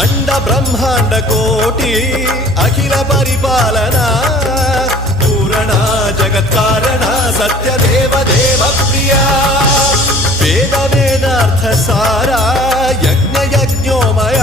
అండ బ్రహ్మాండ కోటి అఖిల పరిపాలన పూరణ జగత్కారణ సత్యదేవ దేవ ప్రియ వేద వేదార్థ సారా యజ్ఞ యజ్ఞోమయ